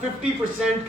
50%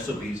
SOPs,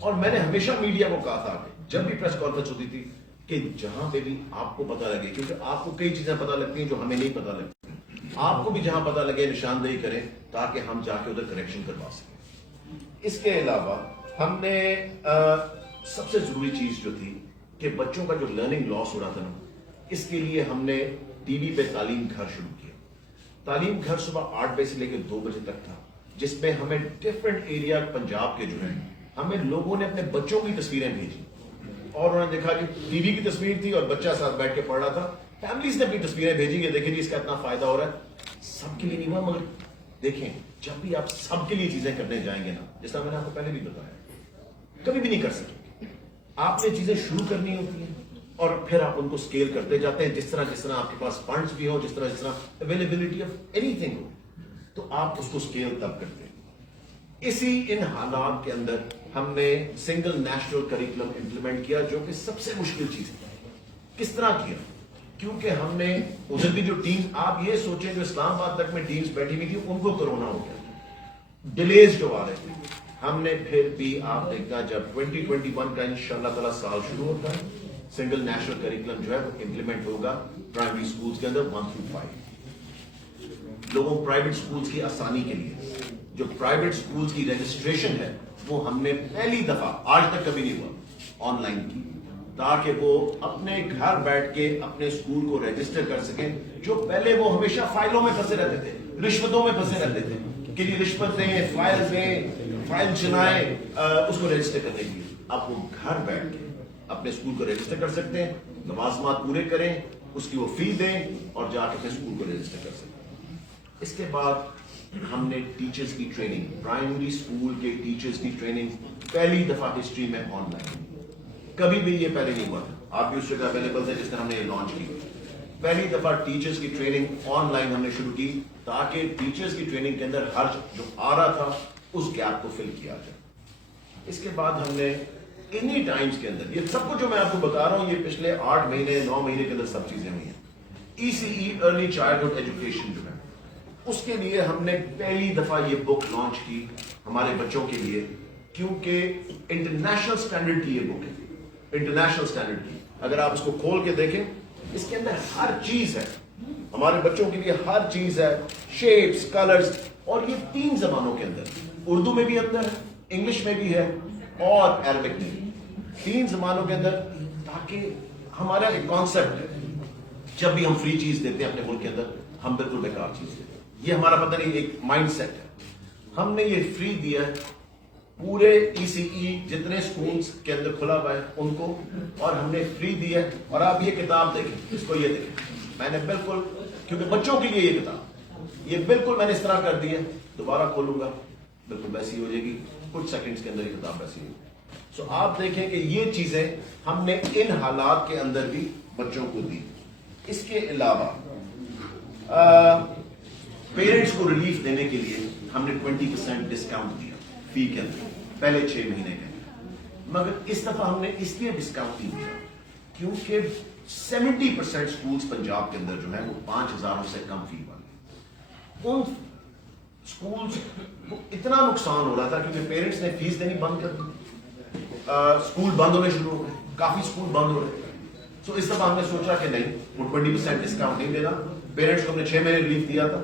اور میں نے ہمیشہ میڈیا کو کہا تھا کہ جب بھی پریس کانفرنس ہوتی تھی کہ جہاں پہ بھی آپ کو پتہ لگے, کیونکہ آپ کو کئی چیزیں پتہ لگتی ہیں جو ہمیں نہیں پتہ لگتی, آپ کو بھی جہاں پتہ لگے نشاندہی کریں تاکہ ہم جا کے ادھر کریکشن کروا سکیں. اس کے علاوہ ہم نے سب سے ضروری چیز جو تھی کہ بچوں کا جو لرننگ لاس ہو رہا تھا نا, اس کے لیے ہم نے ٹی وی پہ تعلیم گھر شروع کیا. تعلیم گھر صبح 8 بجے سے لے کے 2 بجے تک تھا, جس میں ہمیں ڈفرینٹ ایریا پنجاب کے جو ہیں ہمیں لوگوں نے اپنے بچوں کی تصویریں بھیجی اور انہوں نے دیکھا کہ ٹی وی کی تصویر تھی اور بچہ ساتھ بیٹھ کے پڑھ رہا تھا. فیملیز نے اپنی تصویریں بھیجی کہ دیکھیں جی اس کا اتنا فائدہ ہو رہا ہے. سب کے لیے نہیں ہوا, مگر دیکھیں جب بھی آپ سب کے لیے چیزیں کرنے جائیں گے نا, جس طرح میں نے آپ کو پہلے بھی بتایا, کبھی بھی نہیں کر سکتے. آپ نے چیزیں شروع کرنی ہوتی ہیں اور پھر آپ ان کو اسکیل کرتے جاتے ہیں, جس طرح آپ کے پاس فنڈز بھی ہو, جس طرح اویلیبلٹی آف اینی تھنگ ہو, تو آپ اس کو اسکیل تب کرتے ہیں. اسی ان حالات کے اندر ہم نے سنگل نیشنل کریکولم امپلیمنٹ کیا, جو کہ سب سے مشکل چیز ہے. کس طرح کیا؟ کیونکہ ہم نے ادھر بھی جو ٹیم, آپ یہ سوچیں جو اسلام آباد تک میں ٹیمز بیٹھی ہوئی تھی ان کو کرونا ہو گیا, ڈیلیز جو آ رہے تھے. ہم نے پھر بھی آپ دیکھنا جب 2021 کا انشاءاللہ تعالی سال شروع ہوتا ہے, سنگل نیشنل کریکولم جو ہے وہ امپلیمنٹ ہوگا پرائمری سکولز کے اندر 1 through 5. لوگوں پرائیویٹ سکولز کی آسانی کے لیے جو پرائیویٹ سکولز کی رجسٹریشن ہے وہ ہم نے پہلی دفعہ, آج تک کبھی نہیں ہوا, آن لائن کی, تاکہ وہ اپنے گھر بیٹھ کے اپنے سکول کو رجسٹر کر سکیں. جو پہلے وہ ہمیشہ فائلوں میں پھنسے رہتے تھے, رشوتوں میں پھنسے رہتے تھے کہ یہ رشوت دیں, فائل دیں, فائل چلائیں اس کو رجسٹر کرنے کے لیے. اب وہ گھر بیٹھ کے اپنے سکول کو رجسٹر کر سکتے ہیں, لوازمات پورے کریں, اس کی وہ فی دیں اور جا کے اپنے سکول کو رجسٹر کر سکتے ہیں. اس کے بعد ہم نے ٹیچرز کی ٹریننگ, پرائمری سکول کے ٹیچرز کی ٹریننگ پہلی دفعہ ہسٹری میں آن لائن, کبھی بھی یہ پہلے نہیں ہوا تھا. آپ بھی اس جگہ اویلیبل تھے جس نے ہم نے یہ لانچ کی. پہلی دفعہ ٹیچرز کی ٹریننگ آن لائن ہم نے شروع کی تاکہ ٹیچرز کی ٹریننگ کے اندر ہر جو آ رہا تھا اس گیپ کو فل کیا جائے. اس کے بعد ہم نے انہی ٹائمز کے اندر, یہ سب کچھ جو میں آپ کو بتا رہا ہوں یہ پچھلے 8 مہینے 9 مہینے کے اندر سب چیزیں ہوئی ہیں. ECE ارلی چائلڈہڈ ایجوکیشن جو ہے اس کے لیے ہم نے پہلی دفعہ یہ بک لانچ کی ہمارے بچوں کے لیے, کیونکہ انٹرنیشنل سٹینڈرڈ کی یہ بک ہے, انٹرنیشنل سٹینڈرڈ کی. اگر آپ اس کو کھول کے دیکھیں اس کے اندر ہر چیز ہے, ہمارے بچوں کے لیے ہر چیز ہے, شیپس, کلرز, اور یہ 3 زبانوں کے اندر, اردو میں بھی اندر ہے, انگلش میں بھی ہے اور عربک میں بھی, 3 زبانوں کے اندر, تاکہ ہمارا ایک کانسیپٹ ہے جب بھی ہم فری چیز دیتے ہیں اپنے ملک کے اندر ہم بالکل بیکار چیز دیتے ہیں. یہ ہمارا پتہ نہیں ایک مائنڈ سیٹ ہے. ہم نے یہ فری دیا ہے پورے ECE جتنے سکولز کے اندر کھلا ہوا ہے ان کو, اور ہم نے فری دیا ہے. اور آپ یہ کتاب دیکھیں, اس کو یہ دیکھیں, میں نے بالکل, کیونکہ بچوں کے لیے یہ کتاب, یہ بالکل میں نے اس طرح کر دی ہے, دوبارہ کھولوں گا بالکل ویسی ہو جائے گی, کچھ سیکنڈز کے اندر یہ کتاب ویسی ہوگی. سو آپ دیکھیں کہ یہ چیزیں ہم نے ان حالات کے اندر بھی بچوں کو دی. اس کے علاوہ پیرنٹس کو ریلیف دینے کے لیے ہم نے 20% ڈسکاؤنٹ دیا فی کے اندر پہلے 6 مہینے کے. مگر اس دفعہ ہم نے اس لیے ڈسکاؤنٹ نہیں دیا کیونکہ 70% سکولز پنجاب کے اندر جو ہے وہ 5,000 سے کم فی والے. ان سکولز کو اتنا نقصان ہو رہا تھا کیونکہ پیرنٹس نے فیس دینی بند کر دی, سکول بند ہونے شروع ہو گئے, کافی سکول بند ہو رہے. سو اس دفعہ ہم نے سوچا کہ نہیں, وہ 20% ڈسکاؤنٹ نہیں دینا. پیرنٹس کو ہم نے 6 مہینے ریلیف دیا تھا,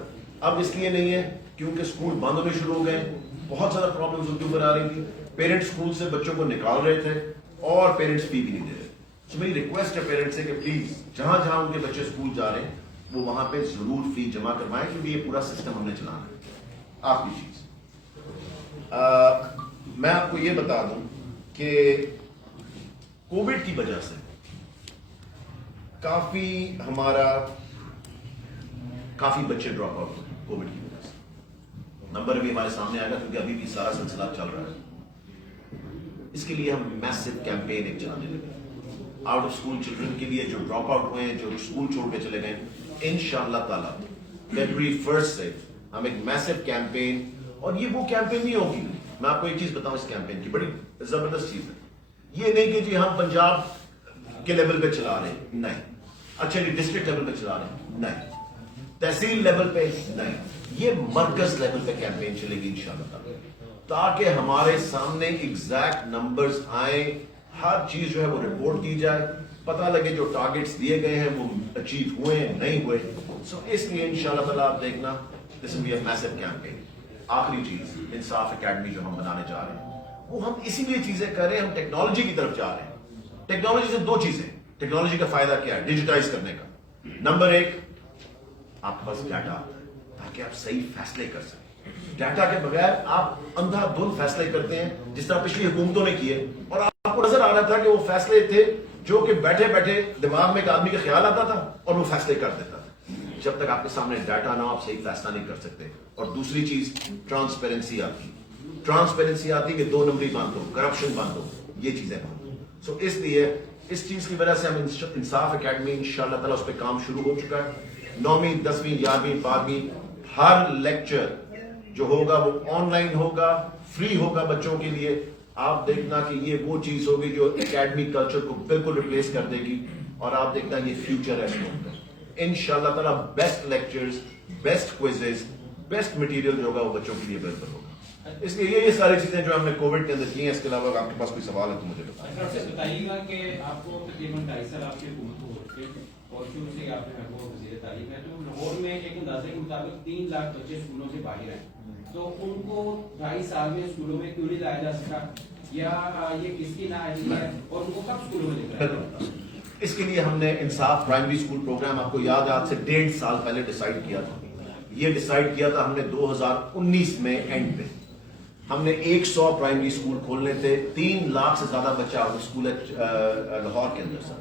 اب اس لیے نہیں ہے کیونکہ سکول بند ہونے شروع ہو گئے, بہت زیادہ پرابلمز ان کے اوپر آ رہی تھی, پیرنٹس سکول سے بچوں کو نکال رہے تھے اور پیرنٹس فی بھی نہیں دے رہے. سو میری ریکویسٹ ہے پیرنٹس سے کہ پلیز جہاں جہاں ان کے بچے سکول جا رہے ہیں وہ وہاں پہ ضرور فی جمع کروائیں, کیونکہ یہ پورا سسٹم ہم نے چلانا ہے. آخری چیز میں آپ کو یہ بتا دوں کہ کووڈ کی وجہ سے کافی بچے ڈراپ آؤٹ ہوئے کووڈ کی وجہ سے. نمبر بھی ہمارے سامنے آئے گا کیونکہ ابھی بھی سارا سلسلہ چل رہا ہے. اس کے لیے ہم میسو کیمپین ایک چلانے لگے آؤٹ آف اسکول چلڈرن کے لیے جو ڈراپ آؤٹ ہوئے ہیں, جو اسکول چھوڑ کے چلے گئے. انشاءاللہ تعالی فیبروری 1 سے ہم ایک میسو کیمپین, اور یہ وہ کیمپین نہیں ہوگی, میں آپ کو ایک چیز بتاؤں اس کیمپین کی بڑی زبردست چیز ہے. یہ نہیں کہ جی ہم پنجاب کے لیول پہ چلا رہے ہیں, نہیں. اچھا جی ڈسٹرکٹ لیول پہ چلا رہے ہیں, نہیں. تحصیل لیول پہ نہیں. یہ مرکز لیول پہ کیمپین چلے گی انشاءاللہ تعالی. تاکہ ہمارے سامنے ایگزیکٹ نمبرز آئیں, ہر چیز جو ہے وہ رپورٹ کی جائے, پتہ لگے جو ٹارگیٹس دیے گئے ہیں وہ اچیو ہوئے ہیں نہیں ہوئے. سو اس لیے انشاءاللہ تعالیٰ آپ دیکھنا دس will be a Meesho campaign. آخری چیز انصاف اکیڈمی جو ہم بنانے جا رہے ہیں وہ ہم اسی لیے چیزیں کر رہے ہیں, ہم ٹیکنالوجی کی طرف جا رہے ہیں. ٹیکنالوجی سے دو چیزیں, ٹیکنالوجی کا فائدہ کیا ہے, ڈیجیٹائز کرنے کا. نمبر ایک, آپ کے پاس ڈیٹا تاکہ آپ صحیح فیصلے کر سکیں. ڈیٹا کے بغیر آپ اندھا دھند فیصلے کرتے ہیں جس طرح پچھلی حکومتوں نے کیے, اور آپ کو نظر آ رہا تھا کہ وہ فیصلے تھے جو کہ بیٹھے بیٹھے دماغ میں ایک آدمی کا خیال آتا تھا اور وہ فیصلے کر دیتا تھا. جب تک آپ کے سامنے ڈیٹا نہ, آپ صحیح فیصلہ نہیں کر سکتے. اور دوسری چیز ٹرانسپیرنسی آتی, ٹرانسپیرنسی آتی کہ 2 نمبری بند ہو, کرپشن بند ہو, یہ چیزیں بند ہو. سو اس لیے اس چیز کی وجہ سے ہم انصاف اکیڈمی انشاءاللہ تعالیٰ اس پہ کام شروع ہو چکا ہے. 9ویں 10ویں 11ویں 12ویں ہر لیکچر جو ہوگا وہ آن لائن ہوگا, فری ہوگا بچوں کے لیے. آپ دیکھنا کہ یہ وہ چیز ہوگی جو اکیڈمی کلچر کو بالکل ریپلیس کر دے گی, اور آپ دیکھنا یہ فیوچر ہے انشاءاللہ تعالیٰ. Best lectures, best quizzes, best material جو ہوگا وہ بچوں کے لیے اویلیبل ہوگا. اس لیے یہ ساری چیزیں جو ہم نے کووڈ کے اندر کی ہیں, اس کے علاوہ اگر آپ کے پاس کوئی سوال ہے تو مجھے بتائیے گا کہ آپ کو تقریباً 2.5 سال آپ کے حکومت کو ہو چکے اور شروع سے آپ جو ہے وہ وزیر تعلیم ہے, تو لاہور میں ایک اندازے کے مطابق 3 لاکھ بچے اسکولوں سے باہر ہیں, تو ان کو 2.5 سال میں اسکولوں میں کیوں نہیں لایا جا سکا, یا یہ کس کی نااہلی ہے, اور ان کو کب اسکولوں میں لے کر اس کے لیے ہم نے انصاف پرائمری اسکول پروگرام, آپ کو یاد ہے آج سے 1.5 سال پہلے ڈیسائیڈ کیا تھا. یہ ڈیسائیڈ کیا تھا ہم نے 2019 میں اینڈ پہ. ہم نے 100 پرائمری اسکول کھولنے تھے. 3 لاکھ سے زیادہ بچہ اسکول لاہور کے اندر سر.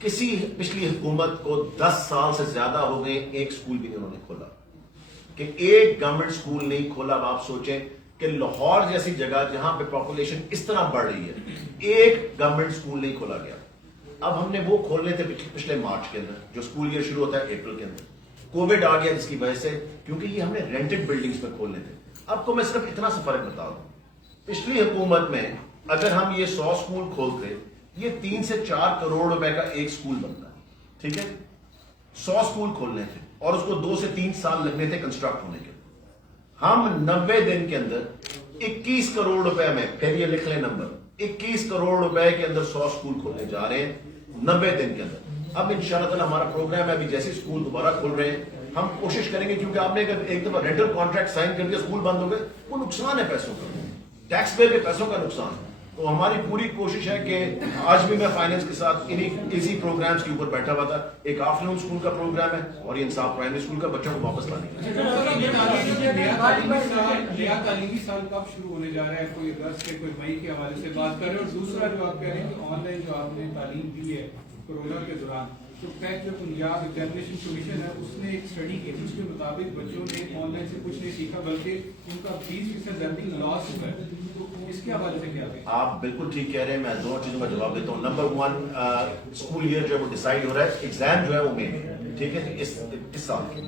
کسی پچھلی حکومت کو 10 سال سے زیادہ ہو گئے, ایک اسکول بھی انہوں نے کھولا, کہ ایک گورنمنٹ اسکول نہیں کھولا. آپ سوچیں کہ لاہور جیسی جگہ جہاں پہ پاپولیشن اس طرح بڑھ رہی ہے, ایک گورنمنٹ اسکول نہیں کھولا گیا. اب ہم نے وہ کھولنے تھے پچھلے مارچ کے اندر, جو اسکول ایئر شروع ہوتا ہے اپریل کے اندر. کووڈ آ گیا جس کی وجہ سے, کیونکہ یہ ہم نے رینٹڈ بلڈنگز میں کھولنے تھے. اب کو میں صرف اتنا سا فرق بتا دوں, پچھلی حکومت میں اگر ہم یہ 100 اسکول کھولتے, یہ 3 سے 4 کروڑ روپے کا ایک اسکول بنتا ہے. ٹھیک ہے, 100 اسکول کھولنے تھے اور اس کو 2 سے 3 سال لگنے تھے کنسٹرکٹ ہونے کے. ہم 90 دن کے اندر 21 کروڑ روپے میں, پھر یہ لکھ لیں نمبر, 21 کروڑ روپے کے اندر 100 اسکول کھولنے جا رہے ہیں 90 دن کے اندر. اب انشاءاللہ تعالیٰ ہمارا پروگرام ہے, ابھی جیسے اسکول دوبارہ کھول رہے ہیں ہم کوشش کریں گے, کیونکہ آپ نے اگر ایک دفعہ رینٹل کانٹریکٹ سائن کر دیا, اسکول بند ہو گئے, وہ نقصان ہے پیسوں کا, ٹیکس پیئر کے پیسوں کا نقصان. تو ہماری پوری کوشش ہے کہ آج بھی میں فائنینس کے ساتھ اسی پروگرامز کے اوپر بیٹھا ہوا تھا. ایک آفٹرنون اسکول کا پروگرام ہے اور یہ انصاف پرائمری اسکول کا بچوں کو واپس لانے کا. نیا تعلیمی سال کب شروع ہونے جا رہا ہے, کوئی اگست سے کوئی مئی کے حوالے سے بات کر رہے ہیں, اور دوسرا جو آپ کہہ رہے ہیں کہ آن لائن جو آپ نے تعلیم دی ہے کورونا کے دوران, تو فیکٹ جو پنجاب ایگزامینیشن کمیشن ہے اس نے ایک اسٹڈی کی جس کے مطابق بچوں نے آن لائن سے کچھ نہیں سیکھا بلکہ ان کا 20% لرننگ لاس ہوا ہے. تو اس کے حوالے سے کیا ہے؟ آپ بالکل ٹھیک کہہ رہے ہیں, میں 2 چیزوں کا جواب دیتا ہوں. نمبر 1, اسکول ایئر جو ہے وہ ڈیسائیڈ ہو رہا ہے, ایگزام جو ہے وہ مئی میں, ٹھیک ہے, اس سال کے,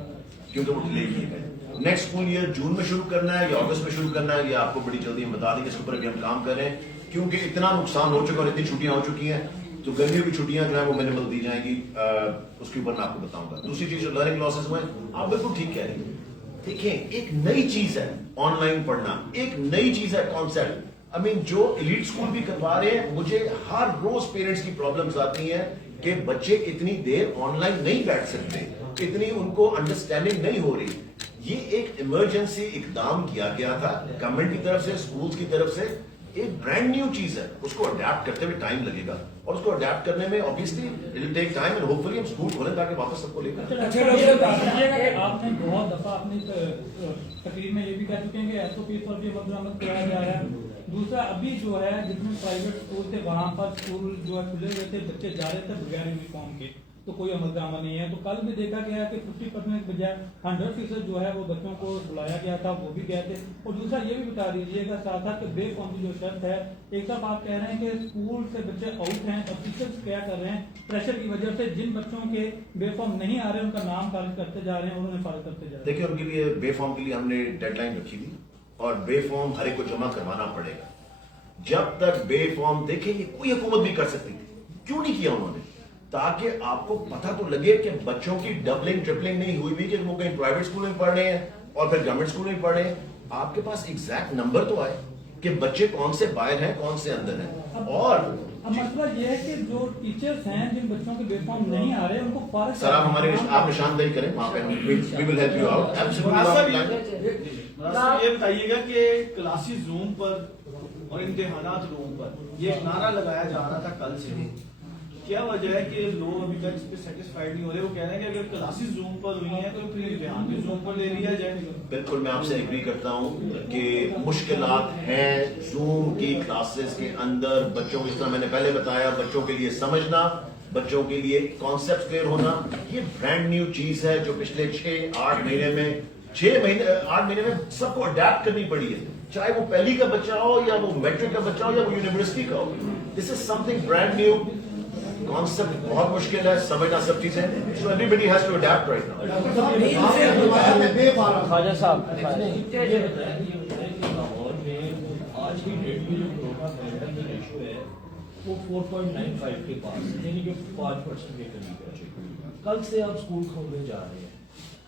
کیونکہ وہ ڈیلے کیے گئے. نیکسٹ اسکول ایئر جون میں شروع کرنا ہے یا اگست میں شروع کرنا ہے, یہ آپ کو بڑی جلدی ہم بتا دیں گے. اس کے اوپر بھی ہم کام کر رہے ہیں, کیونکہ اتنا نقصان ہو چکا اور اتنی چھٹیاں ہو چکی ہیں, تو گرمیوں کی چھٹیاں جو ہیں وہ منیمل دی جائیں گی. اس کے اوپر میں آپ کو بتاؤں گا. دوسری چیز جو لرننگ لاسز ہوئے, آپ بالکل ٹھیک کہہ رہے ہیں. دیکھیں, ایک نئی چیز ہے آن لائن پڑھنا, ایک نئی چیز ہے کانسیپٹ. جو ایلیٹ اسکول بھی کروا رہے ہیں, مجھے ہر روز پیرنٹس کی پرابلمز آتی ہیں کہ بچے اتنی دیر آن لائن نہیں بیٹھ سکتے, اتنی ان کو انڈرسٹینڈنگ نہیں ہو رہی. یہ ایک ایمرجنسی اقدام کیا گیا تھا گورنمنٹ کی طرف سے, اسکولز کی طرف سے. ایک برانڈ نیو چیز ہے, اس کو اڈیپٹ کرتے ہوئے ٹائم لگے گا, اور اس کو اڈیپٹ کرنے میں obviously it will take time and hopefully ہم اسکول کھولیں تاکہ واپس سب کو لے کر. آپ نے بہت دفعہ اپنی تقریر میں یہ بھی کہہ چکے ہیں کہ ایس او پی پر بھی عمل کرایا جا رہا ہے. دوسرا, ابھی جو ہے جتنے پرائیویٹ اسکول تھے وہاں پر اسکول جو ہے کھلے ہوئے تھے, بچے جا رہے تھے بغیر یونیفارم کے, تو کوئی عمل درآمد نہیں ہے. تو کل بھی دیکھا گیا کہ 50% کے بجائے 100% جو ہے وہ بچوں کو بلایا گیا تھا, وہ بھی گئے تھے. اور دوسرا یہ بھی بتا دیجیے گا ساتھ ساتھ کہ بے فارم کی جو شرط ہے, ایک طرف آپ کہہ رہے ہیں کہ اسکول سے بچے آؤٹ ہیں, ٹیچرس کیا کر رہے ہیں پریشر کی وجہ سے, جن بچوں کے بے فارم نہیں آ رہے ان کا نام خارج کرتے جا رہے ہیں اور انہیں فارغ کرتے جا رہے ہیں. دیکھیں, ان کے لیے بے فارم کے لیے ہم نے ڈیڈ لائن رکھی تھی, اور بے فارم ہر ایک کو جمع کروانا پڑے گا. جب تک بے فارم, دیکھیں یہ کوئی حکومت بھی کر سکتی تھی, کیوں نہیں کیا انہوں نے, تاکہ آپ کو پتہ تو لگے کہ بچوں کی ڈبلنگ ٹرپلنگ نہیں ہوئی بھی کہ وہ کہیں پرائیویٹ اسکول میں پڑھ رہے ہیں اور پھر گورنمنٹ اسکول میں پڑھ رہے ہیں. آپ کے پاس ایگزیکٹ نمبر تو آئے کہ بچے کون سے باہر ہیں کون سے اندر ہیں. اور اب مسئلہ یہ ہے کہ جو ٹیچرز ہیں جن بچوں کے بیس فارم نہیں آ رہے ان کو فارغ سر آپ ہمارے آپ نشاندہی کریں وہاں پہ we will help you out. یہ بتائیے گا کہ کلاسی زوم پر اور امتحانات روم پر یہ ایک نعرہ لگایا جا رہا تھا کل سے, کیا وجہ ہے کہ لوگ ابھی تک اس پہ سیٹسفائیڈ نہیں ہو رہے؟ وہ کہہ رہے ہیں کہ اگر کلاسز زوم پر ہوئی ہیں تو پھر امتحان بھی زوم پر لے لیا جائے. بالکل میں آپ سے ایگری کرتا ہوں کہ مشکلات ہیں زوم کی کلاسز کے اندر بچوں کو, جس طرح میں نے پہلے بتایا, بچوں کے لیے سمجھنا, بچوں کے لیے کانسیپٹ کلیئر ہونا, یہ برانڈ نیو چیز ہے جو پچھلے 8 مہینے میں سب کو اڈیپٹ کرنی پڑی ہے, چاہے وہ پہلی کا بچہ ہو یا وہ میٹرک کا بچہ ہو یا وہ یونیورسٹی کا ہو. This is some thing brand new, concept بہت مشکل ہے سمجھنا سب چیزیں, so every has to adapt right now. Khawaja Sahib Lahore میں آج کی ڈیٹ میں جو کورونا وائرس کی ریشو ہے وہ 4.95 کے پاس, یعنی کہ 5% کے قریب ہے. کل سے آپ اسکول کھولنے جا رہے ہیں,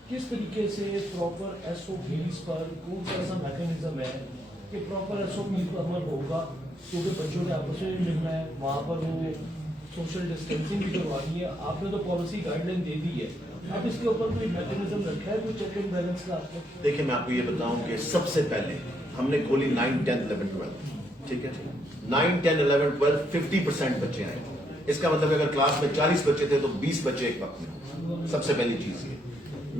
کس طریقے سے پراپر ایس او پیز پر کون سا ایسا میکینزم ہے کہ پراپر ایس او پیز پر عمل ہوگا, کیونکہ بچوں نے آپس میں بھی ملنا ہے, وہاں پر وہ سوشل ڈسٹینسنگ بھی کروانی ہے. آپ نے تو پالیسی گائیڈ لائن دے دی ہے, اب اس کے اوپر کوئی میکینزم رکھا ہے, کوئی چیک اینڈ بیلنس کا؟ دیکھیں میں آپ کو یہ بتاؤں کہ سب سے پہلے ہم نے کھولی 9, 10, 11, 12, ٹھیک ہے, 9, 10, 11, 12 50% بچے آئے. اس کا مطلب اگر کلاس میں 40 بچے تھے تو 20 بچے ایک وقت میں. سب سے پہلی چیز یہ.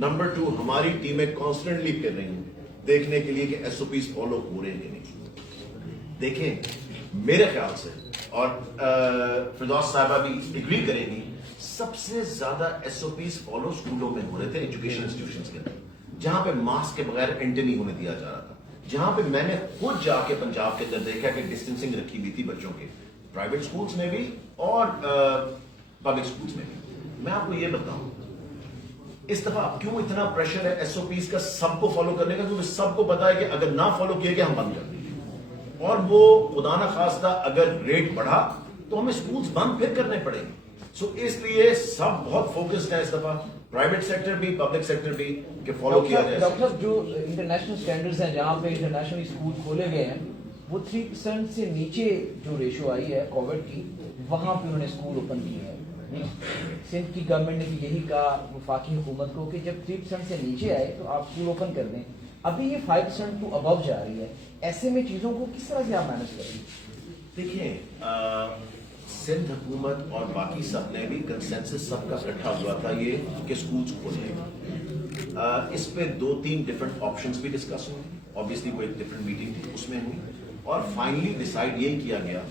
نمبر 2, ہماری ٹیمیں کانسٹنٹلی پھر رہی ہیں دیکھنے کے لیے کہ ایس او پیز فالو ہو رہے ہیں کہ نہیں. دیکھیں میرے خیال سے, اور فردوس صاحبہ بھی اگری کریں گی, سب سے زیادہ ایس او پیز فالو اسکولوں میں ہو رہے تھے, ایجوکیشن انسٹیٹیوشنز کے اندر, جہاں پہ ماسک کے بغیر انٹر نہیں ہونے دیا جا رہا تھا, جہاں پہ میں نے خود جا کے پنجاب کے اندر دیکھا کہ ڈسٹینسنگ رکھی ہوئی تھی بچوں کے, پرائیویٹ اسکولس میں بھی اور پبلک اسکولس میں بھی. میں آپ کو یہ بتاؤں اس دفعہ کیوں اتنا پریشر ہے ایس او پیز کا سب کو فالو کرنے کا, کیونکہ سب کو پتا ہے کہ اگر نہ فالو کیے گئے ہم بند کر دیں گے, اور وہ خدا نہ خواستہ اگر ریٹ بڑھا تو ہمیں اسکولس بند پھر کرنے پڑیں گے. سو اس لیے سب بہت فوکسڈ ہے اس دفعہ, پرائیویٹ سیکٹر بھی پبلک سیکٹر بھی, کہ فالو کیا جائے. ڈاکٹر صاحب جو انٹرنیشنل اسٹینڈرڈز ہیں جہاں پہ انٹرنیشنل اسکول کھولے گئے ہیں وہ 3% سے نیچے جو ریشو آئی ہے کووڈ کی, وہاں پہ انہوں نے اسکول اوپن کیے ہیں. سندھ کی گورنمنٹ نے بھی یہی کہا وفاقی حکومت کو کہ جب 3% سے نیچے آئے تو آپ اسکول اوپن کر دیں. ابھی یہ 5% ٹو ابو جا رہی ہے, ایسے میں چیزوں کو کس طرح سے آپ مینج کریں گے؟ دیکھیں سندھ حکومت اور باقی سب نے بھی کنسنسس سب کا اکٹھا ہوا تھا یہ کہ اسکولس کھولنے. اس پہ 2-3 ڈفرنٹ آپشنس بھی ڈسکس ہوئے, آبویسلی وہ ایک ڈفرنٹ میٹنگ تھی اس میں ہوئی, اور فائنلی ڈیسائیڈ یہی کیا گیا.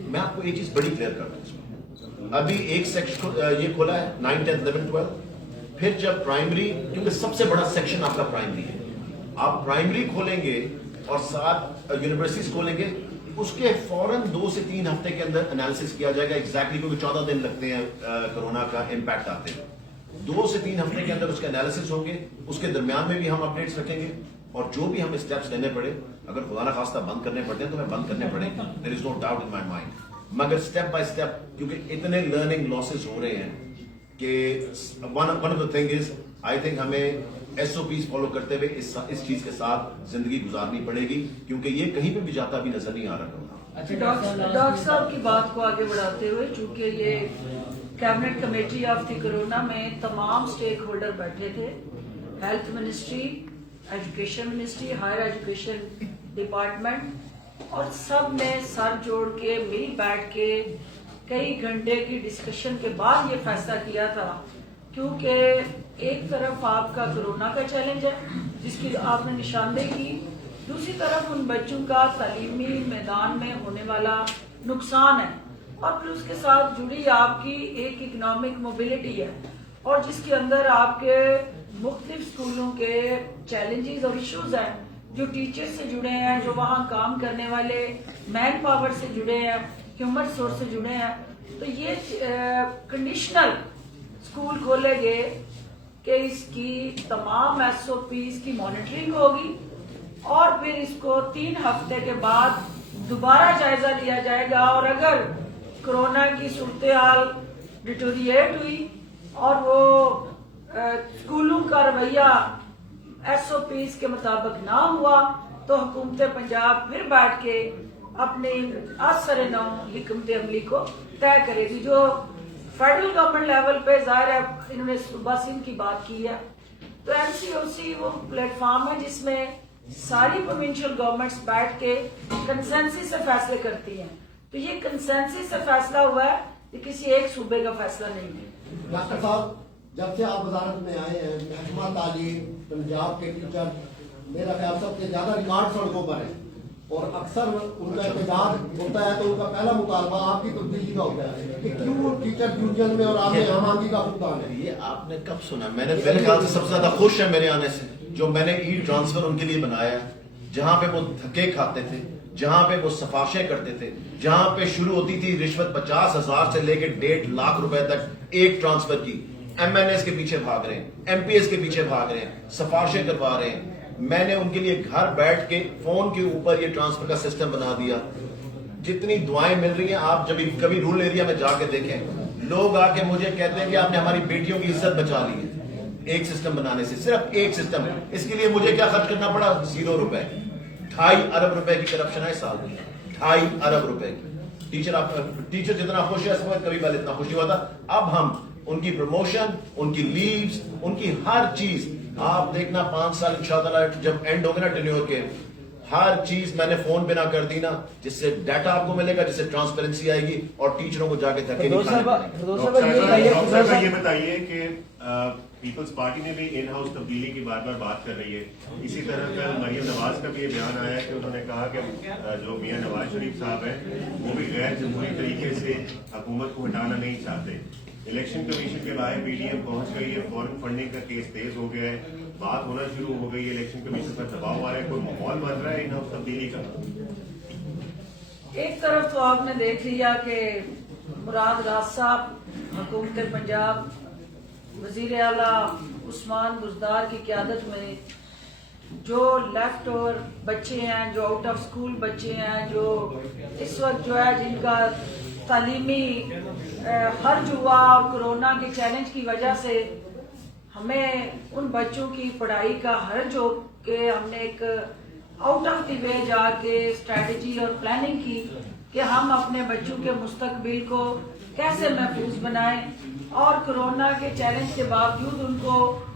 میں آپ کو ایک چیز بڑی کلیئر کر دوں, ابھی ایک سیکشن یہ کھولا ہے 9, 10, 11, 12, پھر جب پرائمری, کیونکہ سب سے بڑا سیکشن آپ کا پرائمری ہے, آپ پرائمری کھولیں گے اور ساتھ یونیورسٹیز کھولیں گے, اس کے فوراً 2 سے 3 ہفتے کے اندر انالیسس کیا جائے گا ایگزیکٹلی, کیونکہ 14 دن لگتے ہیں کورونا کا امپیکٹ آتے ہیں. 2 سے 3 ہفتے کے اندر اس کے انالیسس ہوں گے, اس کے درمیان میں بھی ہم اپڈیٹس رکھیں گے, اور جو بھی ہمیں اسٹیپس لینے پڑے, اگر خدا نہ خواستہ بند کرنے پڑتے ہیں تو ہمیں بند کرنے پڑیں, there is no doubt in my mind. مگر اسٹیپ بائی اسٹیپ, کیونکہ اتنے لرننگ لاسز ہو رہے ہیں کہ one of the thing is I think ہمیں ایس او پیز فالو کرتے ہوئے اس چیز کے ساتھ زندگی گزارنی پڑے گی, کیونکہ یہ کہیں پہ بھی جاتا بھی نظر نہیں آ رہا. ڈاکٹر صاحب کی بات کو آگے بڑھاتے ہوئے, چونکہ یہ cabinet committee of the corona میں تمام اسٹیک ہولڈر بیٹھے تھے, health ministry, education ministry, higher education department, اور سب نے سر جوڑ کے مل بیٹھ کے کئی گھنٹے کی ڈسکشن کے بعد یہ فیصلہ کیا تھا, کیونکہ ایک طرف آپ کا کرونا کا چیلنج ہے جس کی آپ نے نشاندہی کی, دوسری طرف ان بچوں کا تعلیمی میدان میں ہونے والا نقصان ہے, اور پھر اس کے ساتھ جڑی آپ کی ایک اکنامک موبلٹی ہے, اور جس کے اندر آپ کے مختلف اسکولوں کے چیلنجز اور ایشوز ہیں, جو ٹیچر سے جڑے ہیں, جو وہاں کام کرنے والے مین پاور سے جڑے ہیں, ہیومن ریسورس سے جڑے ہیں. تو یہ کنڈیشنل اسکول کھولے گئے کہ اس کی تمام ایس او پیز کی مانیٹرنگ ہوگی, اور پھر اس کو 3 ہفتے کے بعد دوبارہ جائزہ لیا جائے گا, اور اگر کرونا کی صورتحال ڈیٹوریٹ ہوئی اور وہ اسکولوں کا رویہ SOPs کے مطابق نہ ہوا تو حکومت پنجاب پھر بیٹھ کے اپنی اثر نو حکمت عملی کو طے کرے گی. جو فیڈرل گورنمنٹ لیول پہ ظاہر ہے انہوں نے صوبہ سندھ کی بات کی ہے, تو MCOC وہ پلیٹ فارم ہے جس میں ساری پروونشل گورنمنٹس بیٹھ کے کنسنسس سے فیصلے کرتی ہیں. تو یہ کنسنسس سے فیصلہ ہوا ہے, یہ کسی ایک صوبے کا فیصلہ نہیں ہے. ڈاکٹر صاحب, جب سے آپ وزارت میں آئے ہیں, محکمہ تعلیم پنجاب کے ٹیچر میرا خیال سب سے زیادہ ریکارڈ سڑکوں پر ہیں, اور اکثر ان کا احتجاج ہوتا ہے تو ان کا پہلا مطالبہ آپ کی تبدیلی کا ہوتا ہے کہ کیوں ٹیچر یونین میں اور آپ میں ہم آہنگی کا فقدان ہے. یہ آپ نے کب سنا؟ میں نے میرے خیال سے سب سے زیادہ خوش ہے میرے آنے سے, جو میں نے ای ٹرانسفر ان کے لیے بنایا, جہاں پہ وہ دھکے کھاتے تھے, جہاں پہ وہ سفارشیں کرتے تھے, جہاں پہ شروع ہوتی تھی رشوت 50,000 سے لے کے 1.5 لاکھ روپے تک ایک ٹرانسفر کی. MNAs کے پیچھے بھاگ رہے ہیں, MPs کے پیچھے بھاگ رہے ہیں, سفارشیں کروا رہے ہیں. میں نے ان کے لیے گھر بیٹھ کے فون کے اوپر یہ ٹرانسفر کا سسٹم بنا دیا. جتنی دعائیں مل رہی ہیں, آپ جب کبھی رورل ایریا میں جا کے دیکھیں, لوگ آ کے مجھے کہتے ہیں کہ آپ نے ہماری بیٹیوں کی عزت بچا لی ہے ایک سسٹم بنانے سے. صرف ایک سسٹم. اس کے لیے مجھے کیا خرچ کرنا پڑا؟ 0 روپے. 2.5 ارب روپے کی کرپشن ہے اس سال میں. 2.5 ارب روپے کی. ٹیچر جتنا خوش ہے اس وقت کبھی پہلے اتنا خوش نہیں ہوا تھا. اب ہم ان کی پروموشن, ان کی لیوز, ان کی ہر چیز, آپ دیکھنا 5 سال انشاءاللہ جب اینڈ ہوگے نا ٹینیور کے, ہر چیز میں نے فون پہ نہ کر دی نا, جس سے ڈیٹا آپ کو ملے گا, جس سے ٹرانسپیرنسی آئے گی, اور ٹیچروں کو جا کے دھکے نہیں کھانے. یہ بتائیے کہ پیپلز پارٹی نے بھی ان ہاؤس تبدیلی کی بار بار بات کر رہی ہے. اسی طرح کل مریم نواز کا بھی یہ بیان آیا ہے کہ انہوں نے کہا کہ جو میاں نواز شریف صاحب ہیں وہ بھی غیر جمہوری طریقے سے حکومت کو ہٹانا نہیں چاہتے. الیکشن کمیشن کے باہر PDM پہنچ گئی ہے, فورن فنڈنگ کا کیس تیز ہو گیا ہے, بات ہونا شروع ہو گئی ہے, الیکشن کمیشن پر دباؤ آ رہا ہے, کوئی ماحول بن رہا ہے ان ہاؤس تبدیلی کا. ایک طرف تو آپ نے دیکھ لیا کہ مراد راز صاحب حکومت پنجاب وزیر اعلیٰ عثمان بزدار کی قیادت میں جو لیفٹ اوور بچے ہیں, جو آؤٹ آف اسکول بچے ہیں, جو اس وقت جو ہے جن کا تعلیمی خرچ ہوا اور کرونا کے چیلنج کی وجہ سے ہمیں ان بچوں کی پڑھائی کا حرج ہو کہ ہم نے ایک آؤٹ آف دی وے جا کے اسٹریٹجی اور پلاننگ کی کہ ہم اپنے بچوں کے مستقبل کو کیسے محفوظ بنائیں, اور کرونا کے چیلنج کے باوجود ان کو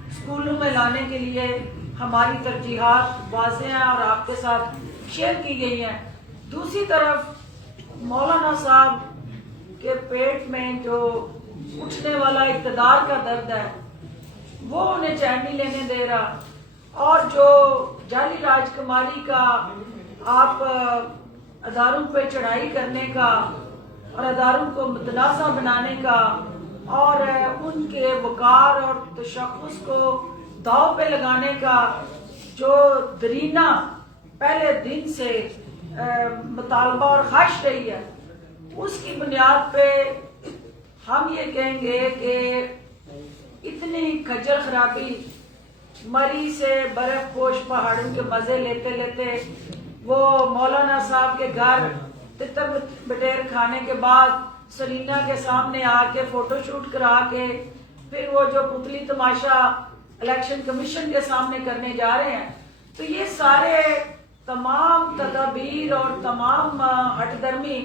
اسکولوں میں لانے کے لیے ہماری ترجیحات واضح ہیں اور آپ کے ساتھ شیئر کی گئی ہیں. دوسری طرف مولانا صاحب کے پیٹ میں جو اٹھنے والا اقتدار کا درد ہے وہ انہیں چین نہیں لینے دے رہا, اور جو جعلی راج کماری کا آپ اداروں پہ چڑھائی کرنے کا اور اداروں کو متنازع بنانے کا اور ان کے وقار اور تشخص کو داؤ پہ لگانے کا جو درینہ پہلے دن سے مطالبہ اور خواہش رہی ہے, اس کی بنیاد پہ ہم یہ کہیں گے کہ اتنی کھجر خرابی مری سے برف پوش پہاڑوں کے مزے لیتے لیتے وہ مولانا صاحب کے گھر تتر بٹیر کھانے کے بعد سلینا کے سامنے آ کے فوٹو شوٹ کرا کے پھر وہ جو پتلی تماشا الیکشن کمیشن کے سامنے کرنے جا رہے ہیں, تو یہ سارے تمام تدابیر اور تمام ہٹ درمی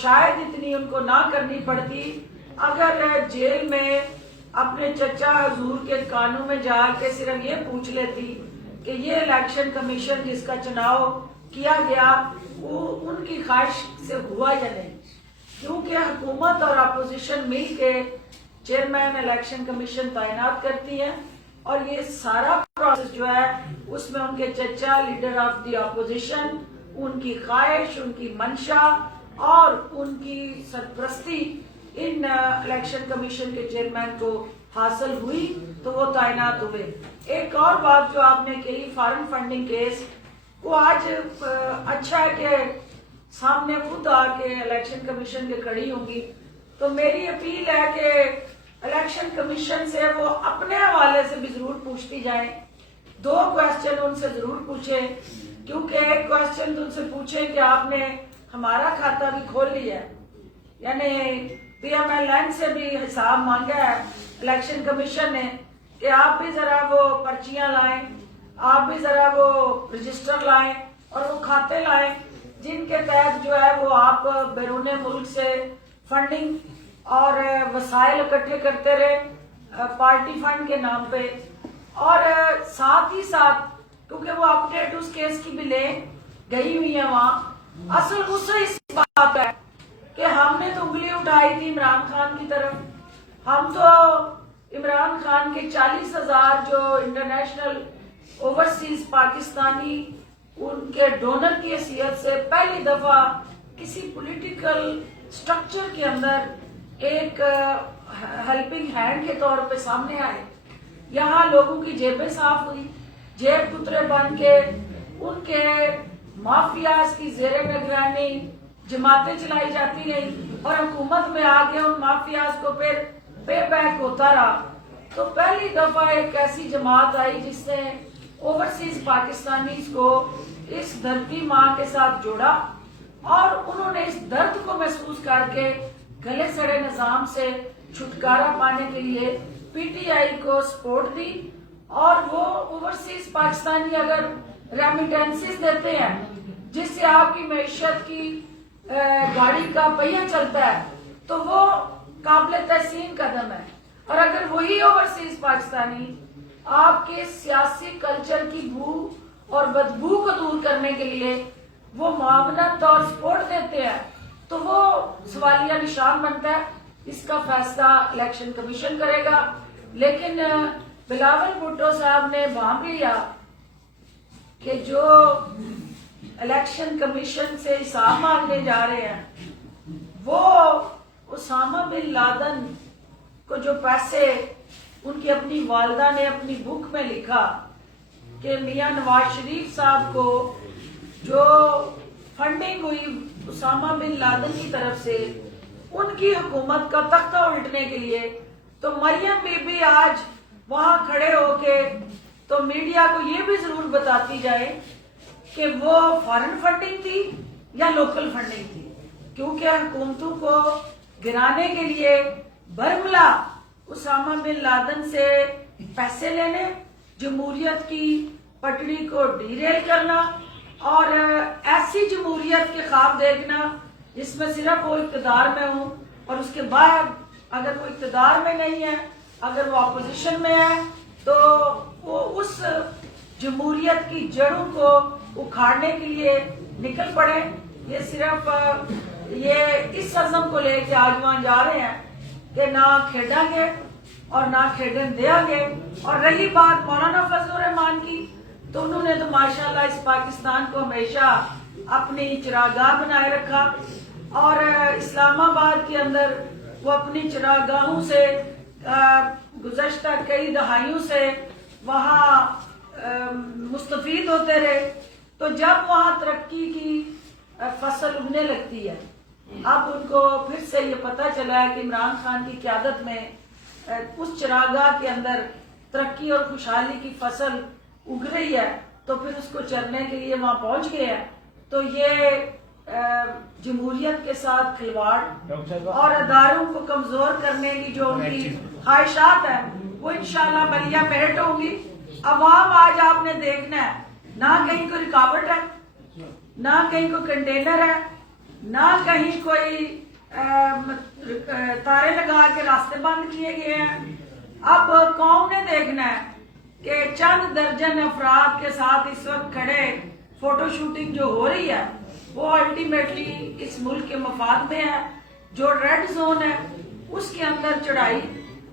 شاید اتنی ان کو نہ کرنی پڑتی اگر جیل میں اپنے چچا حضور کے کانوں میں جا کے صرف یہ پوچھ لیتی کہ یہ الیکشن کمیشن جس کا چناؤ کیا گیا وہ ان کی خواہش سے ہوا یا نہیں, کیونکہ حکومت اور اپوزیشن مل کے چیئرمین الیکشن کمیشن تعینات کرتی ہے, اور یہ سارا پروسیس جو ہے اس میں ان کے چچا لیڈر آف دی اپوزیشن, ان کی خواہش, ان کی منشا اور ان کی سرپرستی ان الیکشن کمیشن کے چیئرمین کو حاصل ہوئی تو وہ تعینات ہوئے. ایک اور بات جو آپ نے کہی فارن فنڈنگ کیس, وہ آج اچھا ہے کہ سامنے خود آ کے الیکشن کمیشن کے کھڑی ہوں گی, تو میری اپیل ہے کہ الیکشن کمیشن سے وہ اپنے حوالے سے بھی ضرور پوچھتی جائیں. 2 کویسچن ان سے ضرور پوچھیں, کیونکہ ایک کویسچن تو ان سے پوچھیں کہ آپ نے ہمارا کھاتا بھی کھول لیا ہے, یعنی PMLN سے بھی حساب مانگا ہے الیکشن کمیشن نے, کہ آپ بھی ذرا وہ پرچیاں لائیں, آپ بھی ذرا وہ رجسٹر لائیں اور وہ کھاتے لائیں جن کے تحت جو ہے وہ آپ بیرون ملک سے فنڈنگ اور وسائل اکٹھے کرتے رہے پارٹی فنڈ کے نام پہ. اور ساتھ ہی ساتھ کیونکہ وہ اپڈیٹ اس کیس کی بھی لے گئی ہوئی ہے وہاں, اصل غصہ اس بات ہے کہ ہم نے تو انگلی اٹھائی تھی عمران خان کی طرف. ہم تو عمران خان کے 40,000 جو انٹرنیشنل اوورسیز پاکستانی ان کے ڈونر کی حیثیت سے پہلی دفعہ کسی پولیٹیکل سٹرکچر کے اندر ایک ہیلپنگ ہینڈ کے طور پہ سامنے آئے. یہاں لوگوں کی جیبیں صاف ہوئی, جیب کترے بن کے ان کے مافیاز کی زیر نگرانی جماعتیں چلائی جاتی رہی اور حکومت میں آ کے ان مافیاز کو پھر پے بیک ہوتا رہا. تو پہلی دفعہ ایک ایسی جماعت آئی جس نے اوورسیز پاکستانیز کو اس دھرتی ماں کے ساتھ جوڑا اور انہوں نے اس درد کو محسوس کر کے گلے سڑے نظام سے چھٹکارا پانے کے لیے پی ٹی آئی کو سپورٹ دی. اور وہ اوورسیز پاکستانی اگر ریمیٹنسز دیتے ہیں جس سے آپ کی معیشت کی گاڑی کا پہیہ چلتا ہے تو وہ قابل تحسین قدم ہے. اور اگر وہی اوورسیز پاکستانی آپ کے سیاسی کلچر کی بو اور بدبو کو دور کرنے کے لیے وہ معاونت اور سپورٹ دیتے ہیں تو وہ سوالیہ نشان بنتا ہے. اس کا فیصلہ الیکشن کمیشن کرے گا. لیکن بلاول بھٹو صاحب نے بھانپ لیا کہ جو الیکشن کمیشن سے حساب مانگنے جا رہے ہیں وہ اسامہ بن لادن کو جو پیسے ان کی اپنی والدہ نے اپنی بک میں لکھا کہ میاں نواز شریف صاحب کو جو فنڈنگ ہوئی اسامہ بن لادن کی طرف سے ان کی حکومت کا تختہ الٹنے کے لیے, تو مریم بی بی آج وہاں کھڑے ہو کے تو میڈیا کو یہ بھی ضرور بتاتی جائے کہ وہ فارن فنڈنگ تھی یا لوکل فنڈنگ تھی, کیونکہ حکومتوں کو گرانے کے لیے برملا اسامہ بن لادن سے پیسے لینے, جمہوریت کی پٹڑی کو ڈیریل کرنا اور ایسی جمہوریت کے خواب دیکھنا جس میں صرف وہ اقتدار میں ہوں اور اس کے بعد اگر وہ اقتدار میں نہیں ہے, اگر وہ اپوزیشن میں ہے تو وہ اس جمہوریت کی جڑوں کو اکھاڑنے کے لیے نکل پڑے. یہ صرف یہ اس عزم کو لے کے آج وہاں جا رہے ہیں کہ نہ کھیڈیں گے اور نہ کھیڈن دیا گے. اور رہی بات مولانا فضل الرحمان کی تو انہوں نے تو ماشاءاللہ اس پاکستان کو ہمیشہ اپنی چراگاہ بنائے رکھا اور اسلام آباد کے اندر وہ اپنی چراگاہوں سے گزشتہ کئی دہائیوں سے وہاں مستفید ہوتے رہے. تو جب وہاں ترقی کی فصل اگنے لگتی ہے, اب ان کو پھر سے یہ پتہ چلا ہے کہ عمران خان کی قیادت میں اس چراگاہ کے اندر ترقی اور خوشحالی کی فصل اگ رہی ہے, تو پھر اس کو چرنے کے لیے وہاں پہنچ گئے ہیں. تو یہ جمہوریت کے ساتھ کھلواڑ اور اداروں کو کمزور کرنے کی جو ان کی خواہشات ہیں وہ انشاءاللہ بلیا پیٹ ہوں گی. عوام آج آپ نے دیکھنا ہے, نہ کہیں کوئی رکاوٹ ہے, نہ کہیں کوئی کنٹینر ہے, نہ کہیں کوئی تارے لگا کے راستے بند کیے گئے ہیں. اب قوم نے دیکھنا ہے کہ چند درجن افراد کے ساتھ اس وقت کھڑے فوٹو شوٹنگ جو ہو رہی ہے وہ الٹیمیٹلی اس ملک کے مفاد میں ہے. جو ریڈ زون ہے اس کے اندر چڑھائی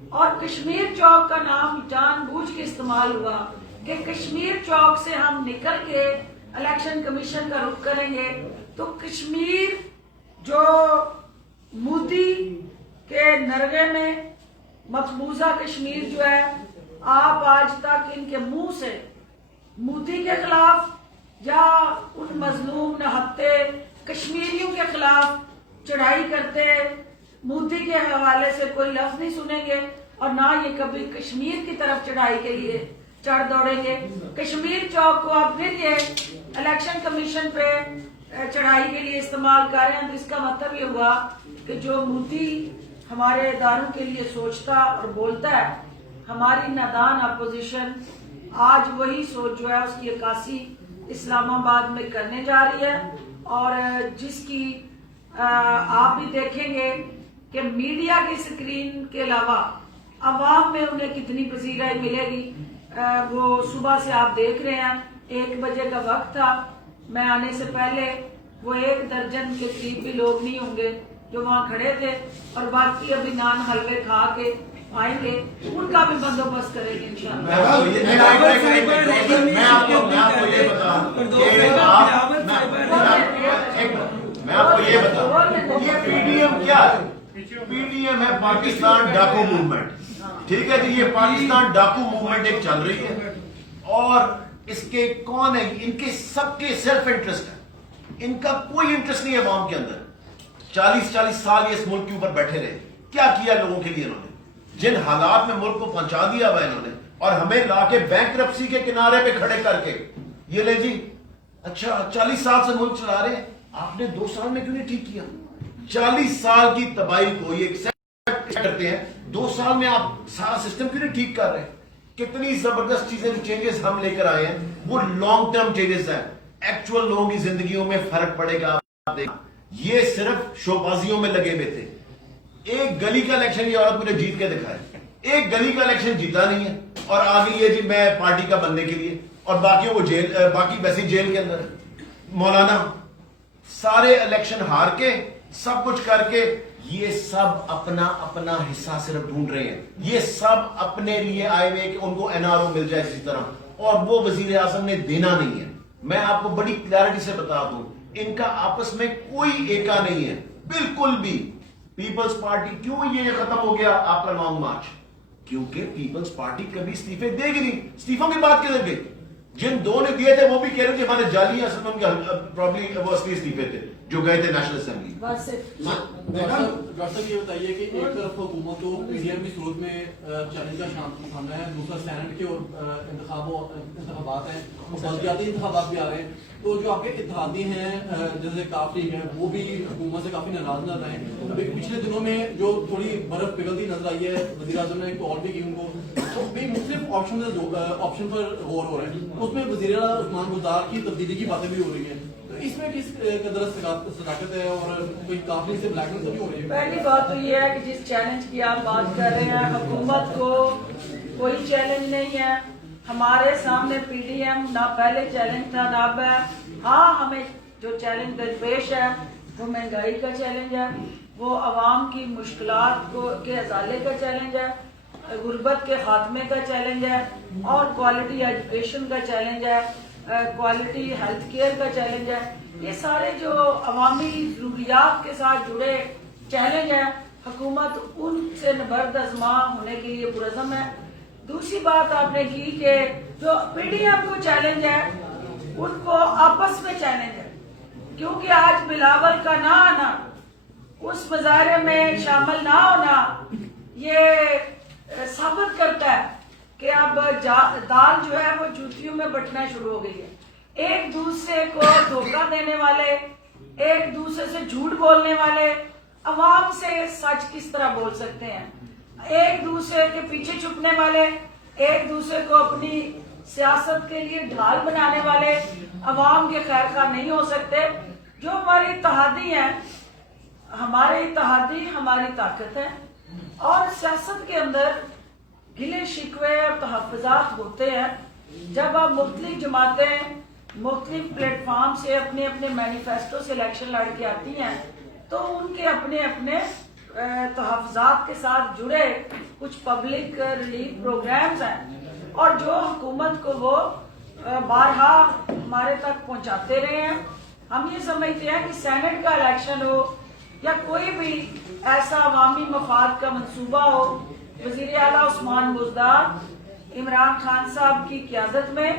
اور کشمیر چوک کا نام جان بوجھ کے استعمال ہوا کہ کشمیر چوک سے ہم نکل کے الیکشن کمیشن کا رخ کریں گے. تو کشمیر جو مودی کے نرغے میں مقبوضہ کشمیر جو ہے, آپ آج تک ان کے منہ سے مودی کے خلاف یا ان مظلوم نہتے کشمیریوں کے خلاف چڑھائی کرتے مودی کے حوالے سے کوئی لفظ نہیں سنیں گے, اور نہ یہ کبھی کشمیر کی طرف چڑھائی کے لیے چڑھ دوڑیں گے. کشمیر چوک کو آپ پھر یہ الیکشن کمیشن پہ چڑھائی کے لیے استعمال کر رہے ہیں, تو اس کا مطلب یہ ہوا کہ جو مودی ہمارے اداروں کے لیے سوچتا اور بولتا ہے ہماری نادان اپوزیشن آج وہی سوچ جو ہے اس کی عکاسی اسلام آباد میں کرنے جا رہی ہے، اور جس کی آپ بھی دیکھیں گے کہ میڈیا کی سکرین کے علاوہ عوام میں انہیں کتنی پذیرائی ملے گی۔ وہ صبح سے آپ دیکھ رہے ہیں 1 بجے کا وقت تھا، میں آنے سے پہلے وہ 1 درجن کے قریب بھی لوگ نہیں ہوں گے جو وہاں کھڑے تھے، اور باقی ابھی نان حلوے کھا کے آئیں گے، ان کا بھی بندوبست کریں گے انشاءاللہ۔ میں آپ کو یہ بتاؤں یہ پی ڈی ایم کیا ہے؟ پی ڈی ایم ہے پاکستان ڈاکو موومنٹ، ٹھیک ہے جی، یہ پاکستان ڈاکو موومنٹ ایک چل رہی ہے، اور اس کے کون ہے؟ ان کے سب کے سیلف انٹرسٹ ہے، ان کا کوئی انٹرسٹ نہیں ہے عوام کے اندر۔ 40 سال یہ اس ملک کے اوپر بیٹھے رہے، کیا کیا لوگوں کے لیے انہوں نے؟ جن حالات میں ملک کو پہنچا دیا ہوا انہوں نے، اور ہمیں لا کے بینکرپسی کے کنارے پہ کھڑے کر کے یہ لے جی، اچھا 40 سال سے ملک چلا رہے ہیں، آپ نے 2 سال میں کیوں نہیں ٹھیک کیا؟ 40 سال کی تباہی کو یہ کرتے ہیں، 2 سال میں آپ سارا سسٹم کیوں نہیں ٹھیک کر رہے ہیں؟ کتنی زبردست چیزیں چینجز ہم لے کر آئے ہیں، وہ لانگ ٹرم چینجز ہیں، ایکچوئل لوگوں کی زندگیوں میں فرق پڑے گا۔ یہ صرف شو بازیوں میں لگے ہوئے تھے۔ ایک گلی کا الیکشن یہ عورت مجھے جیت کے دکھائے، ایک گلی کا الیکشن جیتا نہیں ہے، اور آگے یہ جی میں پارٹی کا بننے کے لیے، اور باقیوں کو جیل، باقی ویسی جیل کے اندر ہے۔ مولانا سارے الیکشن ہار کے سب کچھ کر کے یہ سب اپنا اپنا حصہ صرف ڈھونڈ رہے ہیں، یہ سب اپنے لیے آئے ہوئے کہ ان کو این آر او مل جائے کسی طرح، اور وہ وزیر اعظم نے دینا نہیں ہے۔ میں آپ کو بڑی کلیئرٹی سے بتا دوں، ان کا آپس میں کوئی ایکا نہیں ہے بالکل بھی۔ پیپلز پارٹی کیوں یہ ختم ہو گیا آپ کا لانگ مارچ؟ کیونکہ پیپلز پارٹی کبھی استعفے دے گی نہیں۔ استعفوں کی بات کدھر گئی؟ جن 2 نے دیے تھے وہ بھی کہہ رہے تھے ہمارے جعلی ہیں، اصل میں ان کے پرابلی وہ اصلی استعفے تھے جو گئے تھے نیشنل اسمبلی۔ ڈاکٹر صاحب یہ بتائیے کہ ایک طرف حکومت کو پی ڈی ایم کی صورت میں چیلنج کا سامنا ہے، دوسرا سینٹ کے اور انتخابات ہیں، بلدیاتی انتخابات بھی آ رہے ہیں، تو جو آپ کے اتحادی ہیں جیسے کاف لیگ ہے وہ بھی حکومت سے کافی ناراض نظر آئے ہیں۔ ابھی پچھلے دنوں میں جو تھوڑی برف پگھلتی نظر آئی ہے، وزیر اعظم نے کال بھی کی ان کو، تو بھی مختلف آپشن پر غور ہو رہے ہیں، اس میں وزیر اعلیٰ عثمان بزدار کی تبدیلی کی باتیں بھی ہو رہی ہیں، تو اس میں کس قدر صداقت ہے اور کوئی کافی سے بلیک میل تو نہیں ہو رہی ہے؟ پہلی بات تو یہ ہے کہ جس چیلنج کی آپ بات کر رہے ہیں، حکومت کو کوئی چیلنج نہیں ہے۔ ہمارے سامنے پی ڈی ایم نہ پہلے چیلنج تھا نہ اب ہے۔ ہاں ہمیں جو چیلنج درپیش ہے وہ مہنگائی کا چیلنج ہے، وہ عوام کی مشکلات کے ازالے کا چیلنج ہے، غربت کے خاتمے کا چیلنج ہے، اور کوالٹی ایجوکیشن کا چیلنج ہے، کوالٹی ہیلتھ کیئر کا چیلنج ہے۔ یہ سارے جو عوامی ضروریات کے ساتھ جڑے چیلنج ہیں، حکومت ان سے نبرد آزما ہونے کے لیے پرعزم ہے۔ دوسری بات آپ نے کی کہ جو پی ڈی ایم کو چیلنج ہے ان کو آپس میں چیلنج ہے، کیونکہ آج بلاول کا نہ آنا، اس مظاہرے میں شامل نہ ہونا، یہ ثابت کرتا ہے کہ اب دال جو ہے وہ جوتیوں میں بٹنا شروع ہو گئی ہے۔ ایک دوسرے کو دھوکہ دینے والے، ایک دوسرے سے جھوٹ بولنے والے عوام سے سچ کس طرح بول سکتے ہیں؟ ایک دوسرے کے پیچھے چھپنے والے، ایک دوسرے کو اپنی سیاست کے لیے ڈھال بنانے والے عوام کے خیر خواہ نہیں ہو سکتے۔ جو ہمارے اتحادی ہیں، ہمارے اتحادی ہماری طاقت ہے، اور سیاست کے اندر گلے شکوے اور تحفظات ہوتے ہیں۔ جب آپ مختلف جماعتیں مختلف پلیٹ فارم سے اپنے اپنے مینیفیسٹو سے الیکشن لڑ کے آتی ہیں، تو ان کے اپنے اپنے تحفظات کے ساتھ جڑے کچھ پبلک ریلیف پروگرامز ہیں، اور جو حکومت کو وہ بارہا ہمارے تک پہنچاتے رہے ہیں۔ ہم یہ سمجھتے ہیں کہ سینٹ کا الیکشن ہو یا کوئی بھی ایسا عوامی مفاد کا منصوبہ ہو، وزیر اعلیٰ عثمان بزدار عمران خان صاحب کی قیادت میں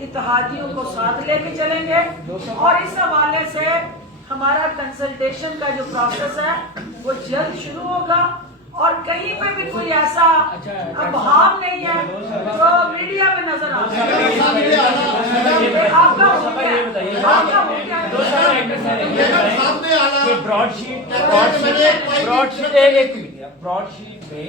اتحادیوں کو ساتھ لے کے چلیں گے، اور اس حوالے سے ہمارا کنسلٹیشن کا جو پروسیس ہے وہ جلد شروع ہوگا، اور کہیں پہ بھی کوئی ایسا ابہام نہیں ہے جو میڈیا میں نظر آتا ہے۔ آپ کا براڈ شیٹ میں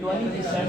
20%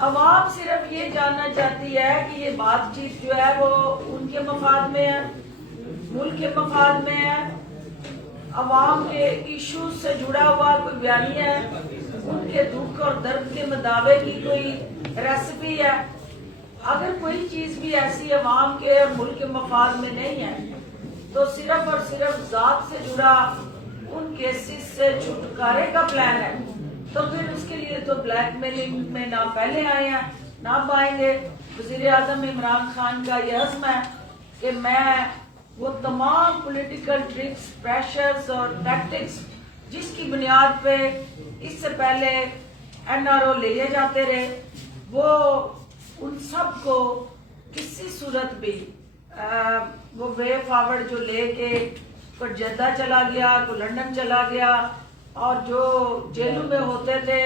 عوام صرف یہ جاننا چاہتی ہے کہ یہ بات چیت جو ہے وہ ان کے مفاد میں ہے، ملک کے مفاد میں ہے، عوام کے ایشوز سے جڑا ہوا کوئی بیانیہ ہے، ان کے دکھ اور درد کے مداوے کی کوئی ریسیپی ہے۔ اگر کوئی چیز بھی ایسی عوام کے اور ملک کے مفاد میں نہیں ہے تو صرف اور صرف ذات سے جڑا ان کیسز سے چھٹکارے کا پلان ہے، تو پھر اس کے لیے تو بلیک میلنگ میں نہ پہلے آئے ہیں نہ اب آئیں گے۔ وزیر اعظم عمران خان کا یہ عزم ہے کہ میں وہ تمام پولیٹیکل ٹرکس، پریشرز اور ٹیکٹکس جس کی بنیاد پہ اس سے پہلے NRO لیے جاتے رہے، وہ ان سب کو کسی صورت بھی وہ وے فارورڈ جو لے کے کوئی جدہ چلا گیا، کوئی لندن چلا گیا، اور جو جیلوں میں ہوتے تھے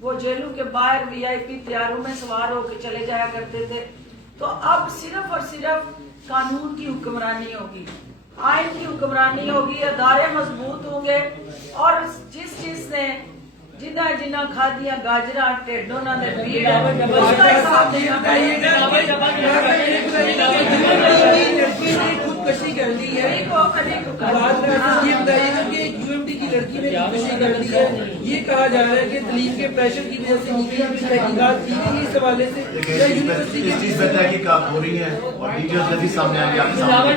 وہ جیلوں کے باہر VIP طیاروں میں سوار ہو کے چلے جایا کرتے تھے، تو اب صرف اور صرف قانون کی حکمرانی ہوگی، آئین کی حکمرانی ہوگی، ادارے مضبوط ہوں گے، اور جس نے جنہ کھادیاں گاجراں ٹھڈوں نہ دے پیڑ اس کا حساب خودکشی کر لی ہے، بعد میں یہ بتائیے گا کہ UMT کی لڑکی نے خودکشی کر لی ہے، یہ کہا جا رہا ہے کہ تعلیم کے پریشر کی وجہ سے نکلی بھی تحقیقات کی گئی اس حوالے سے، اس چیز پہ تحقیقات ہو رہی ہیں اور ڈیٹیلز بھی سامنے آ گئی آپ کے سامنے۔